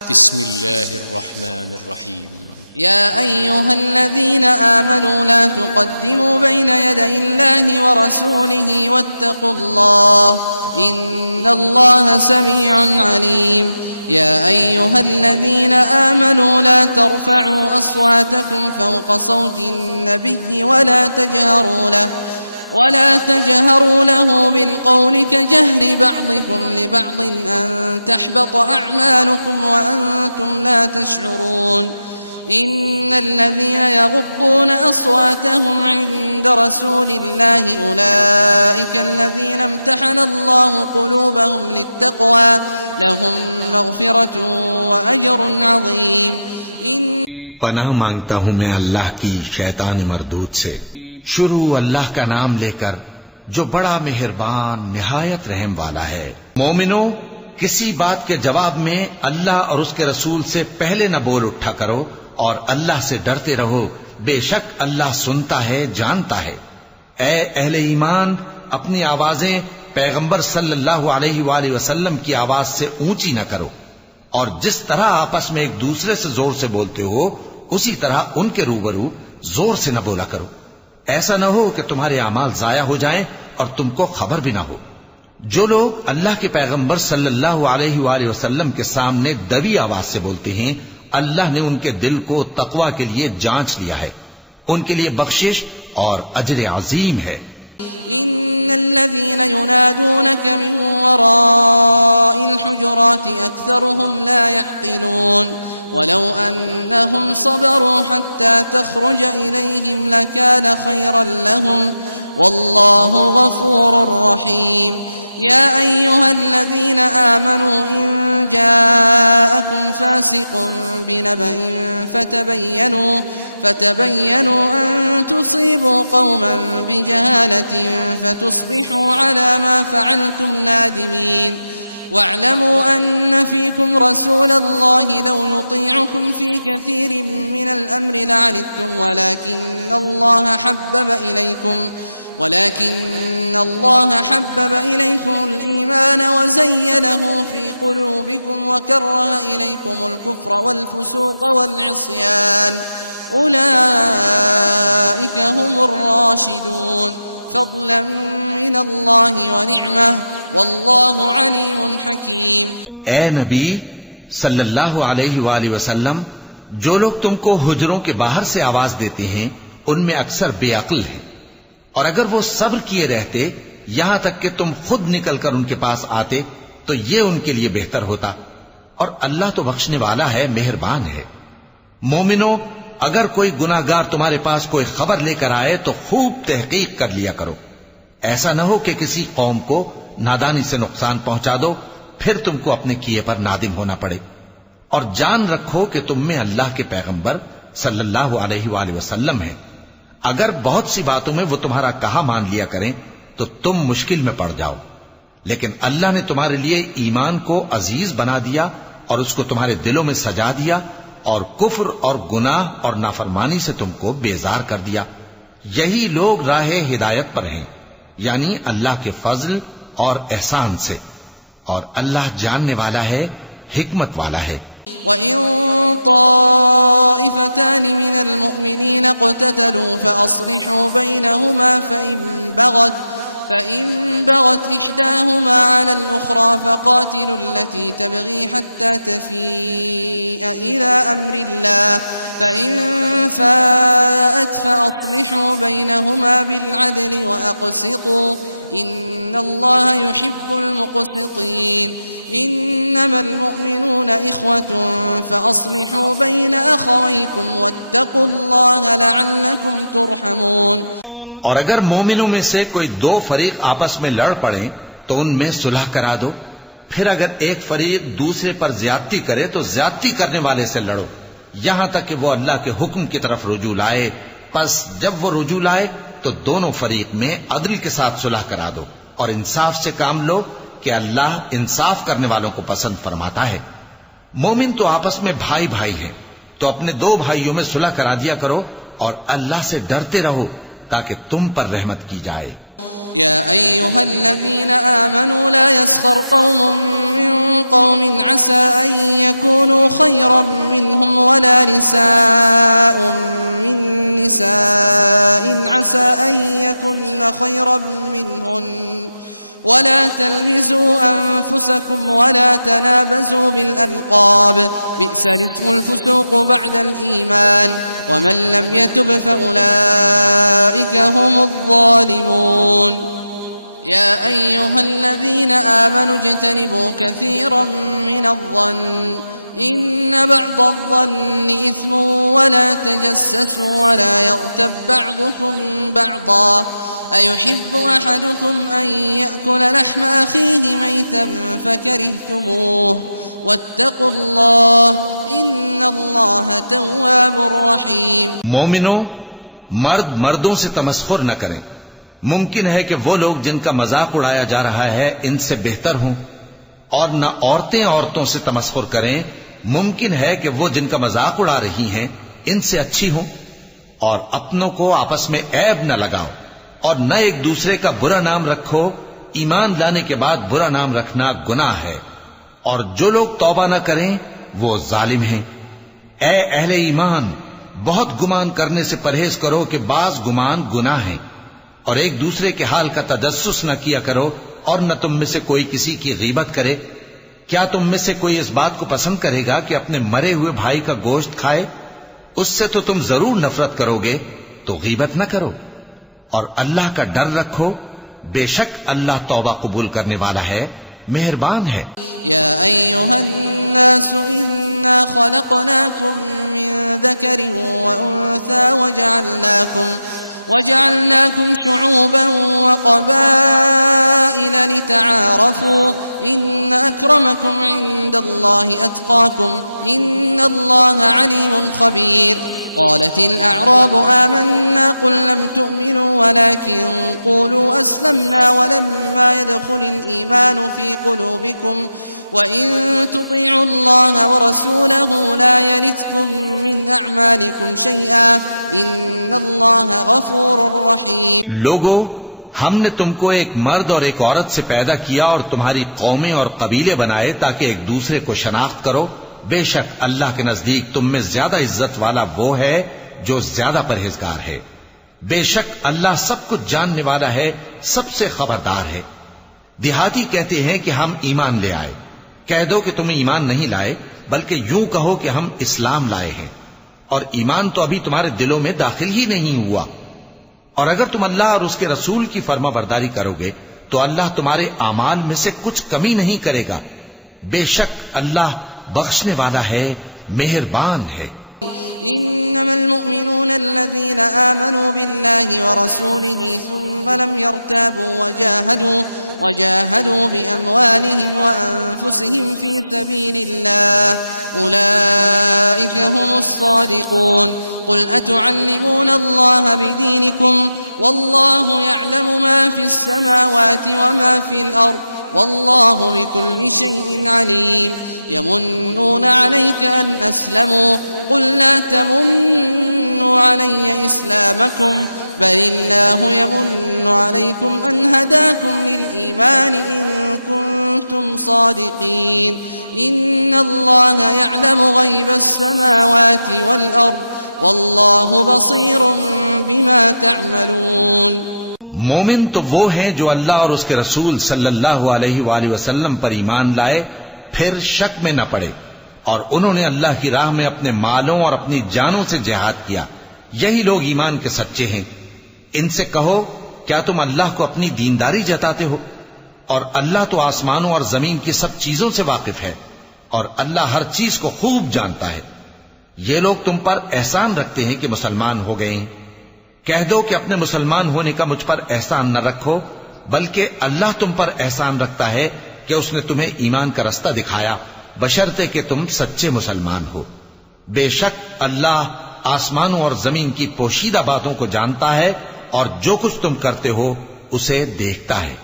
بسم الله الرحمن الرحيم يا أيها الذين آمنوا لا تقدموا بين يدي الله ورسوله واتقوا الله إن الله سميع عليم يا أيها الذين آمنوا لا ترفعوا أصواتكم فوق صوت النبي ولا تجهروا له بالقول كجهر بعضكم لبعض أن تحبط أعمالكم وأنتم لا تشعرون إن الذين يغضون أصواتهم عند رسول الله أولئك الذين امتحن الله قلوبهم للتقوى لهم مغفرة وأجر عظيم پناہ مانگتا ہوں میں اللہ کی شیطان مردود سے۔ شروع اللہ کا نام لے کر جو بڑا مہربان نہایت رحم والا ہے۔ مومنو، کسی بات کے جواب میں اللہ اور اس کے رسول سے پہلے نہ بول اٹھا کرو اور اللہ سے ڈرتے رہو، بے شک اللہ سنتا ہے، جانتا ہے۔ اے اہل ایمان، اپنی آوازیں پیغمبر صلی اللہ علیہ وآلہ وسلم کی آواز سے اونچی نہ کرو، اور جس طرح آپس میں ایک دوسرے سے زور سے بولتے ہو اسی طرح ان کے روبرو زور سے نہ بولا کرو، ایسا نہ ہو کہ تمہارے اعمال ضائع ہو جائیں اور تم کو خبر بھی نہ ہو۔ جو لوگ اللہ کے پیغمبر صلی اللہ علیہ وآلہ وسلم کے سامنے دبی آواز سے بولتے ہیں، اللہ نے ان کے دل کو تقوی کے لیے جانچ لیا ہے، ان کے لیے بخشش اور اجر عظیم ہے۔ إن الذين ينادونك من وراء الحجرات أكثرهم لا يعقلون ولو أنهم صبروا حتى تخرج إليهم لكان خيرا لهم والله غفور رحيم يا أيها الذين آمنوا إن جاءكم فاسق بنبأ فتبينوا أن تصيبوا قوما بجهالة فتصبحوا على ما فعلتم نادمين واعلموا أن فيكم رسول الله لو يطيعكم في كثير من الأمر لعنتم ولكن الله حبب إليكم الإيمان وزينه في قلوبكم وكره إليكم الكفر والفسوق والعصيان أولئك هم الراشدون فضلا من الله ونعمه والله عليم حكيم۔ اے نبی صلی اللہ علیہ وآلہ وسلم، جو لوگ تم کو حجروں کے باہر سے آواز دیتے ہیں ان میں اکثر بے عقل ہیں، اور اگر وہ صبر کیے رہتے یہاں تک کہ تم خود نکل کر ان کے پاس آتے تو یہ ان کے لیے بہتر ہوتا، اور اللہ تو بخشنے والا ہے، مہربان ہے۔ مومنو، اگر کوئی گناہگار تمہارے پاس کوئی خبر لے کر آئے تو خوب تحقیق کر لیا کرو، ایسا نہ ہو کہ کسی قوم کو نادانی سے نقصان پہنچا دو پھر تم کو اپنے کیے پر نادم ہونا پڑے۔ اور جان رکھو کہ تم میں اللہ کے پیغمبر صلی اللہ علیہ وآلہ وسلم ہیں، اگر بہت سی باتوں میں وہ تمہارا کہا مان لیا کریں تو تم مشکل میں پڑ جاؤ، لیکن اللہ نے تمہارے لیے ایمان کو عزیز بنا دیا اور اس کو تمہارے دلوں میں سجا دیا، اور کفر اور گناہ اور نافرمانی سے تم کو بیزار کر دیا۔ یہی لوگ راہ ہدایت پر ہیں، یعنی اللہ کے فضل اور احسان سے، اور اللہ جاننے والا ہے، حکمت والا ہے۔ وَإِن طَائِفَتَانِ مِنَ الْمُؤْمِنِينَ اقْتَتَلُوا فَأَصْلِحُوا بَيْنَهُمَا فَإِن بَغَتْ إِحْدَاهُمَا عَلَى الْأُخْرَى فَقَاتِلُوا الَّتِي تَبْغِي حَتَّى تَفِيءَ إِلَى أَمْرِ اللَّهِ فَإِن فَاءَتْ فَأَصْلِحُوا بَيْنَهُمَا بِالْعَدْلِ وَأَقْسِطُوا إِنَّ اللَّهَ يُحِبُّ الْمُقْسِطِينَ إِنَّمَا الْمُؤْمِنُونَ إِخْوَةٌ فَأَصْلِحُوا بَيْنَ أَخَوَيْكُمْ وَاتَّقُوا اللَّهَ لَعَلَّكُمْ تُرْحَمُونَ۔ اور اگر مومنوں میں سے کوئی دو فریق آپس میں لڑ پڑیں تو ان میں صلح کرا دو، پھر اگر ایک فریق دوسرے پر زیادتی کرے تو زیادتی کرنے والے سے لڑو یہاں تک کہ وہ اللہ کے حکم کی طرف رجوع لائے، پس جب وہ رجوع لائے تو دونوں فریق میں عدل کے ساتھ صلح کرا دو اور انصاف سے کام لو کہ اللہ انصاف کرنے والوں کو پسند فرماتا ہے۔ مومن تو آپس میں بھائی بھائی ہیں، تو اپنے دو بھائیوں میں صلح کرا دیا کرو اور اللہ سے ڈرتے رہو تاکہ تم پر رحمت کی جائے۔ يا أيها الذين آمنوا لا يسخر قوم من قوم عسى أن يكونوا خيرا منهم ولا نساء من نساء عسى أن يكن خيرا منهن ولا تلمزوا أنفسكم ولا تنابزوا بالألقاب بئس الاسم الفسوق بعد الإيمان ومن لم يتب فأولئك هم الظالمون يا أيها الذين آمنوا اجتنبوا كثيرا من الظن إن بعض الظن إثم ولا تجسسوا ولا يغتب بعضكم بعضا أيحب أحدكم أن يأكل لحم أخيه ميتا فكرهتموه واتقوا الله إن الله تواب رحيم. مومنو، مرد مردوں سے تمسخر نہ کریں. ممکن ہے کہ وہ لوگ جن کا مذاق اڑایا جا رہا ہے ان سے بہتر ہوں، اور نہ عورتیں عورتوں سے تمسخر کریں. ممکن ہے کہ وہ جن کا مذاق اڑا رہی ہیں ان سے اچھی ہوں. اور اپنوں کو آپس میں عیب نہ لگاؤ اور نہ ایک دوسرے کا برا نام رکھو. ایمان لانے کے بعد برا نام رکھنا گناہ ہے، اور جو لوگ توبہ نہ کریں وہ ظالم ہیں. اے اہل ایمان، بہت گمان کرنے سے پرہیز کرو کہ بعض گمان گناہ ہیں، اور ایک دوسرے کے حال کا تجسس نہ کیا کرو، اور نہ تم میں سے کوئی کسی کی غیبت کرے. کیا تم میں سے کوئی اس بات کو پسند کرے گا کہ اپنے مرے ہوئے بھائی کا گوشت کھائے؟ اس سے تو تم ضرور نفرت کرو گے، تو غیبت نہ کرو، اور اللہ کا ڈر رکھو. بے شک اللہ توبہ قبول کرنے والا ہے، مہربان ہے. يا أيها الناس إنا خلقناكم من ذكر وأنثى وجعلناكم شعوبا وقبائل لتعارفوا إن أكرمكم عند الله أتقاكم إن الله عليم خبير. قالت الأعراب آمنا قل لم تؤمنوا ولكن قولوا أسلمنا ولما يدخل الإيمان في قلوبكم وإن تطيعوا الله ورسوله لا يلتكم من أعمالكم شيئا إن الله غفور رحيم. لوگو، ہم نے تم کو ایک مرد اور ایک عورت سے پیدا کیا اور تمہاری قومیں اور قبیلے بنائے تاکہ ایک دوسرے کو شناخت کرو. بے شک اللہ کے نزدیک تم میں زیادہ عزت والا وہ ہے جو زیادہ پرہیزگار ہے. بے شک اللہ سب کچھ جاننے والا ہے، سب سے خبردار ہے. دیہاتی کہتے ہیں کہ ہم ایمان لے آئے. کہہ دو کہ تم ایمان نہیں لائے، بلکہ یوں کہو کہ ہم اسلام لائے ہیں، اور ایمان تو ابھی تمہارے دلوں میں داخل ہی نہیں ہوا. اور اگر تم اللہ اور اس کے رسول کی فرما برداری کرو گے تو اللہ تمہارے اعمال میں سے کچھ کمی نہیں کرے گا. بے شک اللہ بخشنے والا ہے، مہربان ہے. إنما المؤمنون الذين آمنوا بالله ورسوله ثم لم يرتابوا وجاهدوا بأموالهم وأنفسهم في سبيل الله أولئك هم الصادقون. قل أتعلمون الله بدينكم والله يعلم ما في السماوات وما في الأرض والله بكل شيء عليم. يمنون عليك أن أسلموا قل لا تمنوا علي إسلامكم بل الله يمن عليكم أن هداكم للإيمان إن كنتم صادقين. إن الله يعلم غيب السماوات والأرض والله بصير بما تعملون. مومن تو وہ ہیں جو اللہ اور اس کے رسول صلی اللہ علیہ وآلہ وسلم پر ایمان لائے، پھر شک میں نہ پڑے، اور انہوں نے اللہ کی راہ میں اپنے مالوں اور اپنی جانوں سے جہاد کیا. یہی لوگ ایمان کے سچے ہیں. ان سے کہو، کیا تم اللہ کو اپنی دینداری جتاتے ہو؟ اور اللہ تو آسمانوں اور زمین کی سب چیزوں سے واقف ہے، اور اللہ ہر چیز کو خوب جانتا ہے. یہ لوگ تم پر احسان رکھتے ہیں کہ مسلمان ہو گئے ہیں. کہہ دو کہ اپنے مسلمان ہونے کا مجھ پر احسان نہ رکھو، بلکہ اللہ تم پر احسان رکھتا ہے کہ اس نے تمہیں ایمان کا رستہ دکھایا، بشرطے کہ تم سچے مسلمان ہو. بے شک اللہ آسمانوں اور زمین کی پوشیدہ باتوں کو جانتا ہے، اور جو کچھ تم کرتے ہو اسے دیکھتا ہے.